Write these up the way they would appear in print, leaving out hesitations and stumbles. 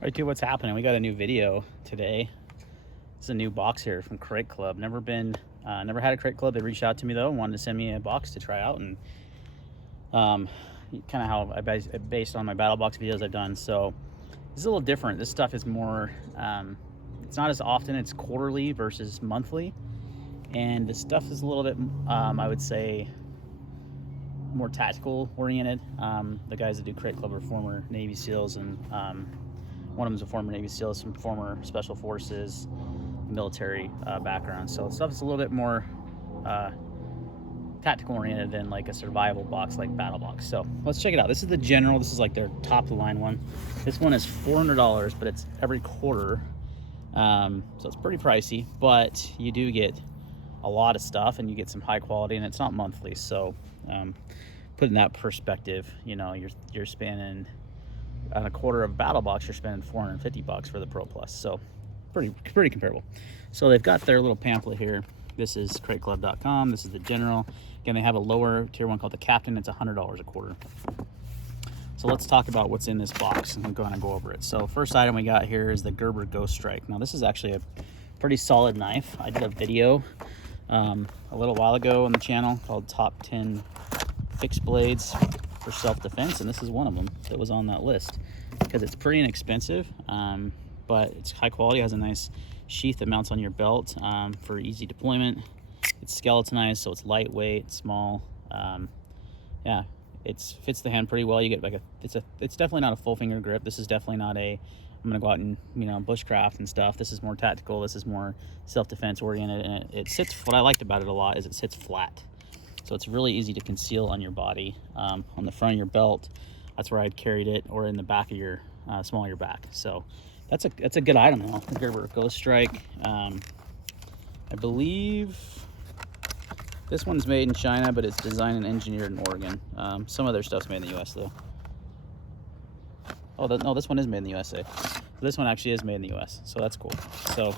Right, dude, what's happening? We got a new video today. It's a new box here from Crate Club. Never had a Crate Club. They reached out to me though and wanted to send me a box to try out, and kind of how I based on my battle box videos I've done. So it's a little different. This stuff is more, it's not as often. It's quarterly versus monthly, and this stuff is a little bit, I would say, more tactical oriented. The guys that do Crate Club are former Navy SEALs, and one of them's a former Navy SEAL, some former Special Forces, military background. So stuff is a little bit more tactical oriented than like a survival box like Battle Box. So let's check it out. This is the general. This is like their top of the line one. This one is $400, but it's every quarter. So it's pretty pricey, but you do get a lot of stuff and you get some high quality, and it's not monthly. So put in that perspective, you know, you're spending on a quarter of Battle Box, you're spending $450 for the Pro Plus. So pretty comparable. So they've got their little pamphlet here. This is crateclub.com. This is the general. Again, they have a lower tier one called the Captain. It's $100 a quarter. So let's talk about what's in this box, and I'm going to go over it. So first item we got here is the Gerber Ghost Strike. Now this is actually a pretty solid knife. I did a video a little while ago on the channel called Top 10 Fixed Blades for Self-Defense, and this is one of them that was on that list because it's pretty inexpensive, but it's high quality. It has a nice sheath that mounts on your belt for easy deployment. It's skeletonized, so it's lightweight, small. Yeah, it fits the hand pretty well. You get like it's definitely not a full finger grip. This is definitely not a I'm gonna go out and, you know, bushcraft and stuff. This is more tactical. This is more self-defense oriented, and it sits. What I liked about it a lot is it sits flat, so it's really easy to conceal on your body, on the front of your belt. That's where I'd carried it, or in the back of your small of your back. So that's a good item though. The Gerber Ghost Strike. I believe this one's made in China, but it's designed and engineered in Oregon. Some of their stuff's made in the U.S. though. Oh, no, this one is made in the USA. So this one actually is made in the U.S., so that's cool. So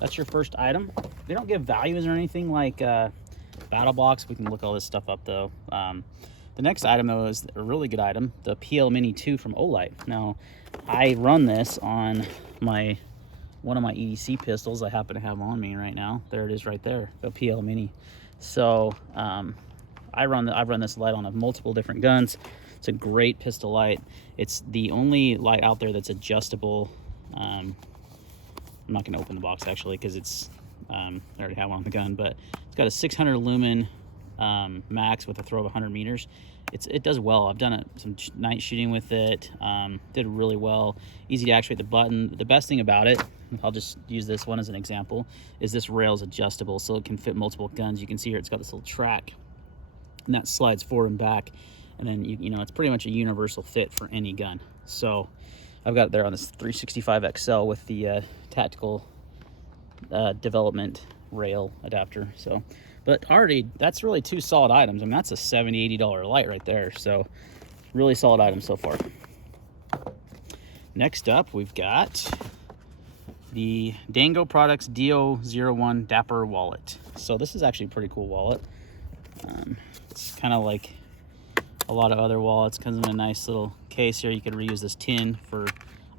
that's your first item. They don't give values or anything like Battle Box. We can look all this stuff up though. The next item though is a really good item, the PL Mini 2 from Olight. Now, I run this on one of my EDC pistols I happen to have on me right now. There it is right there, the PL Mini. So I've run this light on multiple different guns. It's a great pistol light. It's the only light out there that's adjustable. I'm not going to open the box actually because it's I already have one on the gun, but it's got a 600 lumen max with a throw of 100 meters. It does well. I've done some night shooting with it. Did really well. Easy to actuate the button. The best thing about it, I'll just use this one as an example, is this rail's adjustable, so it can fit multiple guns. You can see here it's got this little track, and that slides forward and back, and then you know it's pretty much a universal fit for any gun. So I've got it there on this 365 XL with the tactical development rail adapter. So, but already that's really two solid items. I mean, that's a $70-$80 light right there. So really solid item so far. Next up, we've got the Dango Products D01 Dapper Wallet. So this is actually a pretty cool wallet. It's kind of like a lot of other wallets. Comes in a nice little case here. You could reuse this tin for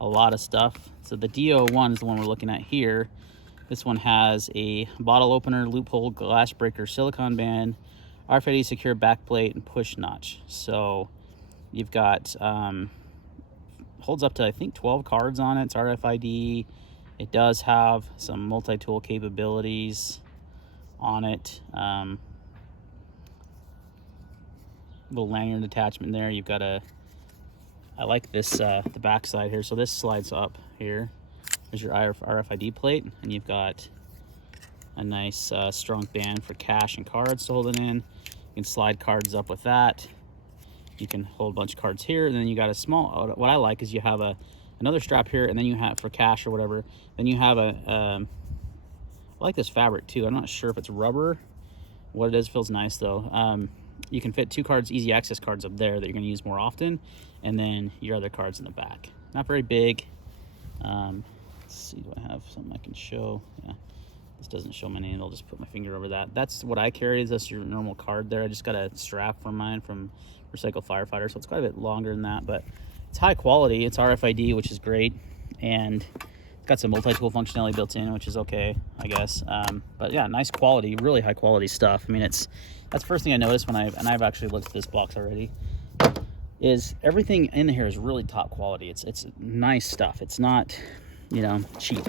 a lot of stuff. So the D01 is the one we're looking at here. This one has a bottle opener, loophole, glass breaker, silicone band, RFID secure backplate, and push notch. So you've got, holds up to I think 12 cards on it. It's RFID. It does have some multi-tool capabilities on it. Little lanyard attachment there. You've got I like this, the back side here. So this slides up here. There's your RFID plate, and you've got a nice strong band for cash and cards to hold it in. You can slide cards up with that. You can hold a bunch of cards here, and then you got a small, what I like is you have another strap here, and then you have for cash or whatever. Then you have I like this fabric too. I'm not sure if it's rubber. What it is, feels nice though. You can fit 2 cards, easy access cards up there that you're going to use more often, and then your other cards in the back. Not very big. Let's see, do I have something I can show? Yeah, this doesn't show my name. I'll just put my finger over that. That's what I carry. Is just your normal card there. I just got a strap for mine from Recycle Firefighter, so it's quite a bit longer than that, but it's high quality. It's RFID, which is great. and got some multi-tool functionality built in, which is okay, I guess. But yeah, nice quality, really high quality stuff. I mean, that's the first thing I noticed when I've actually looked at this box already, is everything in here is really top quality. It's nice stuff. It's not, you know, cheap.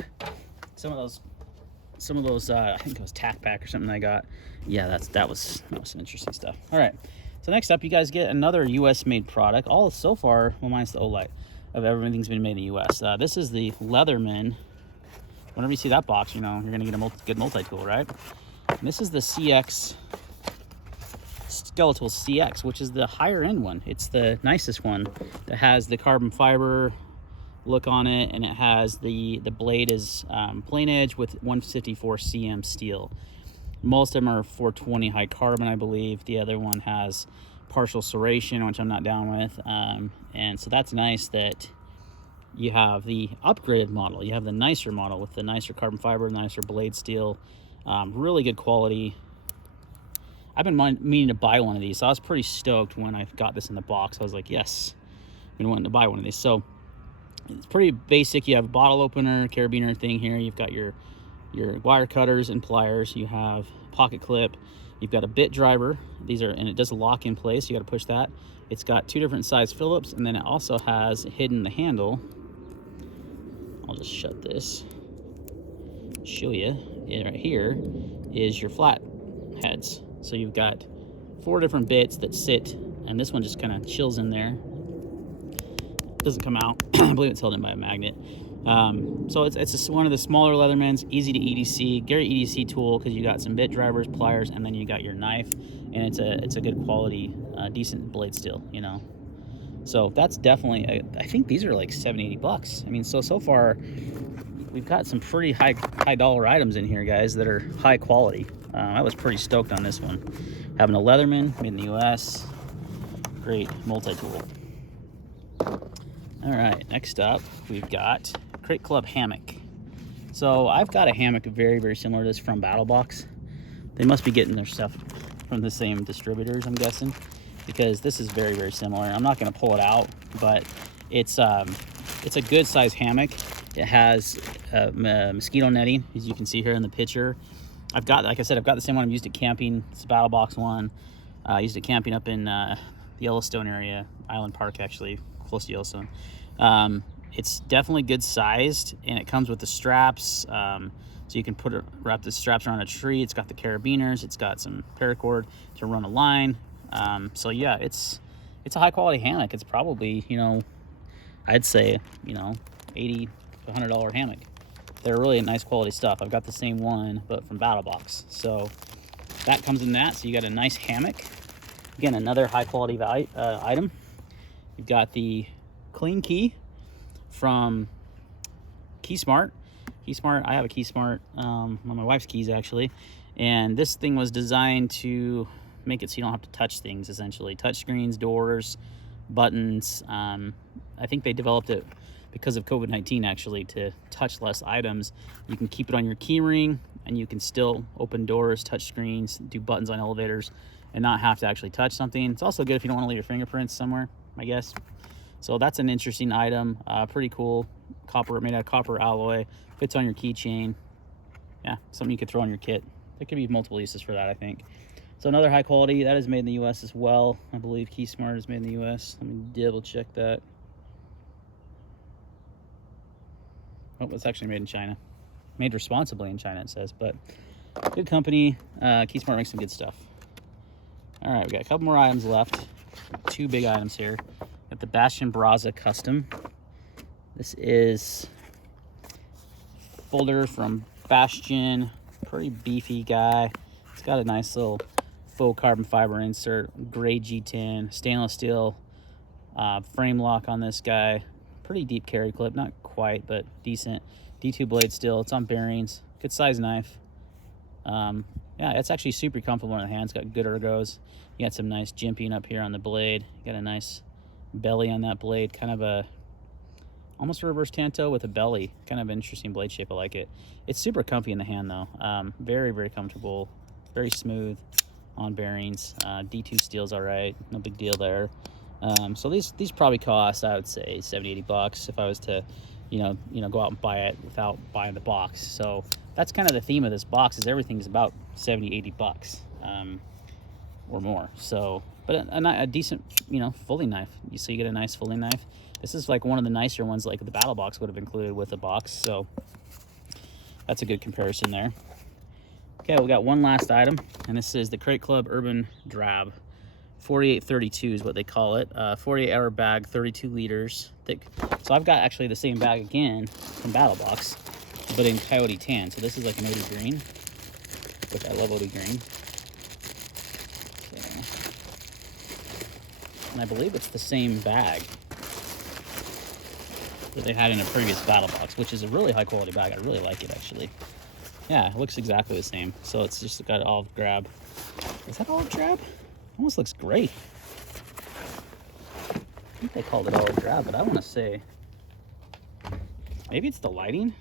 Some of those I think it was Tac Pack or something I got. Yeah, that was some interesting stuff. All right, so next up, you guys get another US made product. All so far, well, minus the Olight, of everything's been made in the US. This is the Leatherman. Whenever you see that box, you know you're gonna get a good multi-tool, right? And this is the CX Skeletal CX, which is the higher end one. It's the nicest one that has the carbon fiber look on it, and it has the blade is plain edge with 154 cm steel. Most of them are 420 high carbon, I believe. The other one has partial serration, which I'm not down with, and so that's nice that you have the upgraded model. You have the nicer model with the nicer carbon fiber, nicer blade steel, really good quality. I've been meaning to buy one of these, so I was pretty stoked when I got this in the box. I was like, yes, I've been wanting to buy one of these. So it's pretty basic. You have a bottle opener, carabiner thing here. You've got your wire cutters and pliers. You have pocket clip. You've got a bit driver. These are, and it does lock in place. You got to push that. It's got 2 different size Phillips, and then it also has hidden the handle. I'll just shut this. Show you. Right here is your flat heads. So you've got 4 different bits that sit, and this one just kind of chills in there. Doesn't come out. I believe it's held in by a magnet. So it's just one of the smaller Leathermans, easy to EDC, great EDC tool because you got some bit drivers, pliers, and then you got your knife, and it's a good quality, decent blade steel, you know. So that's definitely, I think these are like 70, $80. I mean, so far we've got some pretty high dollar items in here, guys, that are high quality. I was pretty stoked on this one. Having a Leatherman made in the US, great multi-tool. All right, next up we've got Crate Club Hammock. So I've got a hammock very, very similar to this from BattleBox. They must be getting their stuff from the same distributors, I'm guessing, because this is very, very similar. I'm not going to pull it out, but it's a good size hammock. It has mosquito netting, as you can see here in the picture. Like I said, I've got the same one. I've used it camping. It's a BattleBox one. I used it camping up in the Yellowstone area, Island Park, actually, close to Yellowstone. It's definitely good sized, and it comes with the straps, so you can wrap the straps around a tree. It's got the carabiners. It's got some paracord to run a line. So yeah, it's a high quality hammock. It's probably, you know, I'd say, you know, $80 to $100 hammock. They're really nice quality stuff. I've got the same one, but from BattleBox. So that comes in that. So you got a nice hammock. Again, another high quality item. You've got the clean key from KeySmart. I have a KeySmart on my wife's keys, actually. And this thing was designed to make it so you don't have to touch things, essentially. Touch screens, doors, buttons. I think they developed it because of COVID-19, actually, to touch less items. You can keep it on your key ring, and you can still open doors, touch screens, do buttons on elevators, and not have to actually touch something. It's also good if you don't want to leave your fingerprints somewhere, I guess. So that's an interesting item. Pretty cool. Copper, made out of copper alloy. Fits on your keychain. Yeah, something you could throw on your kit. There could be multiple uses for that, I think. So another high quality. That is made in the US as well. I believe KeySmart is made in the US. Let me double check that. Oh, it's actually made in China. Made responsibly in China, it says, but good company. KeySmart makes some good stuff. All right, we got a couple more items left. 2 big items here. Got the Bastion Brazza Custom. This is folder from Bastion. Pretty beefy guy. It's got a nice little faux carbon fiber insert, gray G10, stainless steel frame lock on this guy. Pretty deep carry clip, not quite, but decent. D2 blade steel. It's on bearings. Good size knife. Yeah, it's actually super comfortable in the hand. It's got good ergos. You got some nice jimping up here on the blade. You got a nice belly on that blade. Kind of almost a reverse Tanto with a belly. Kind of an interesting blade shape. I like it. It's super comfy in the hand, though. Very, very comfortable. Very smooth on bearings. D2 steel's all right. No big deal there. So these probably cost, I would say, $70, $80 if I was to go out and buy it without buying the box. So that's kind of the theme of this box, is everything's about 70-80 bucks or more. So, but a decent, fully knife. So you get a nice fully knife. This is like one of the nicer ones, like the battle box would have included with the box. So that's a good comparison there. Okay, we got one last item, and this is the Crate Club Urban Drab. 4832 is what they call it. 48-hour bag, 32 liters thick. So I've got actually the same bag again from Battle Box, but in Coyote Tan. So this is like an OD green, which I love OD green. Okay. And I believe it's the same bag that they had in a previous Battle Box, which is a really high quality bag. I really like it, actually. Yeah, it looks exactly the same. So it's just got olive drab. Is that olive drab? Almost looks gray. I think they called it olive drab, but I want to say maybe it's the lighting.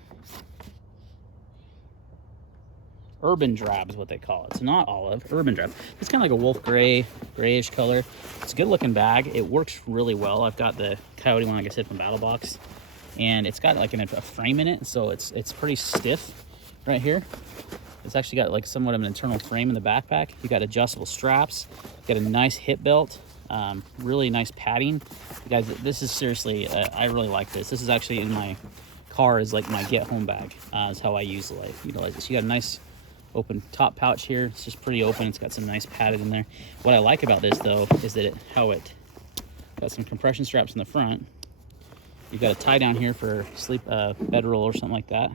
Urban drab is what they call it. It's not olive, urban drab. It's kind of like a wolf gray, grayish color. It's a good looking bag. It works really well. I've got the Coyote one, like I said, from Battle Box, and it's got like a frame in it, so it's pretty stiff right here. It's actually got like somewhat of an internal frame in the backpack. You got adjustable straps, got a nice hip belt, really nice padding. You guys, this is seriously, I really like this. This is actually in my car as like my get home bag. Is how I utilize this. You got a nice open top pouch here. It's just pretty open. It's got some nice padding in there. What I like about this though is that it got some compression straps in the front. You've got a tie down here for sleep bedroll or something like that.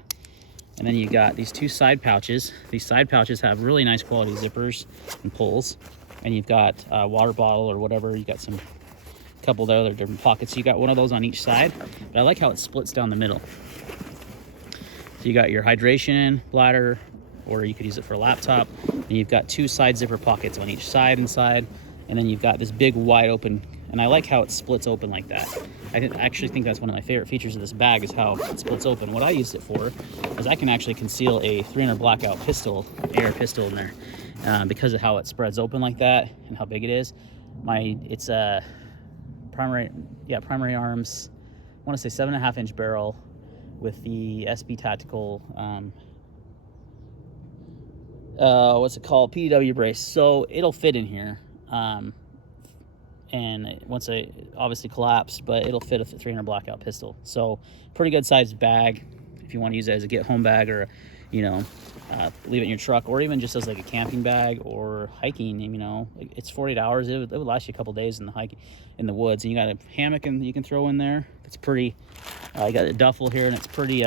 And then you got these two side pouches. These side pouches have really nice quality zippers and pulls. And you've got a water bottle or whatever. You got a couple of other different pockets. You got one of those on each side. But I like how it splits down the middle. So you got your hydration bladder, or you could use it for a laptop. And you've got two side zipper pockets on each side inside. And then you've got this big wide open, and I like how it splits open like that. I actually think that's one of my favorite features of this bag, is how it splits open. What I used it for is I can actually conceal a 300 blackout pistol, air pistol in there, because of how it spreads open like that and how big it is. It's a primary arms, I want to say 7.5 inch barrel with the SB Tactical, what's it called? PDW brace. So it'll fit in here. And once I obviously collapsed, but it'll fit a 300 blackout pistol. So pretty good sized bag if you want to use it as a get home bag, or leave it in your truck, or even just as like a camping bag or hiking. It's 48 hours. It would last you a couple days in the hike in the woods. And you got a hammock and you can throw in there. It's pretty. You got a duffel here, and it's pretty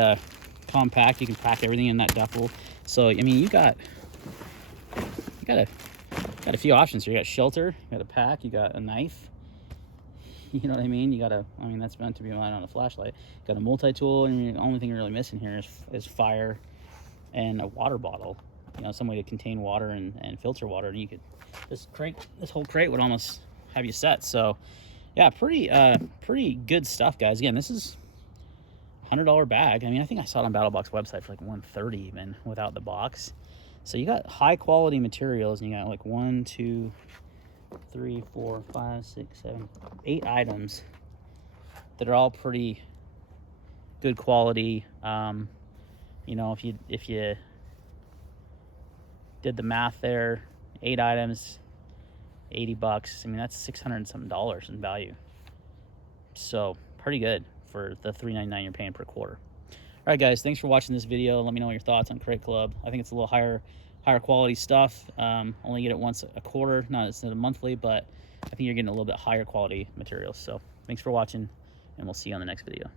compact. You can pack everything in that duffel. So you got a few options here. You got shelter, you got a pack, you got a knife. You know what I mean? That's meant to be light on a flashlight. You got a multi-tool, and the only thing you're really missing here is fire and a water bottle. Some way to contain water and filter water. And you could, this whole crate would almost have you set. So yeah, pretty good stuff, guys. Again, this is $100 bag. I think I saw it on Battle Box website for like $130 even without the box. So you got high quality materials, and you got like 1, 2, 3, 4, 5, 6, 7, 8 items that are all pretty good quality. If you did the math there, 8 items, 80 bucks. That's $600 and something in value. So pretty good for the $3.99 you're paying per quarter. All right, guys, thanks for watching this video. Let me know your thoughts on Crate Club. I think it's a little higher quality stuff. Only get it once a quarter, not as a monthly, but I think you're getting a little bit higher quality materials. So thanks for watching, and we'll see you on the next video.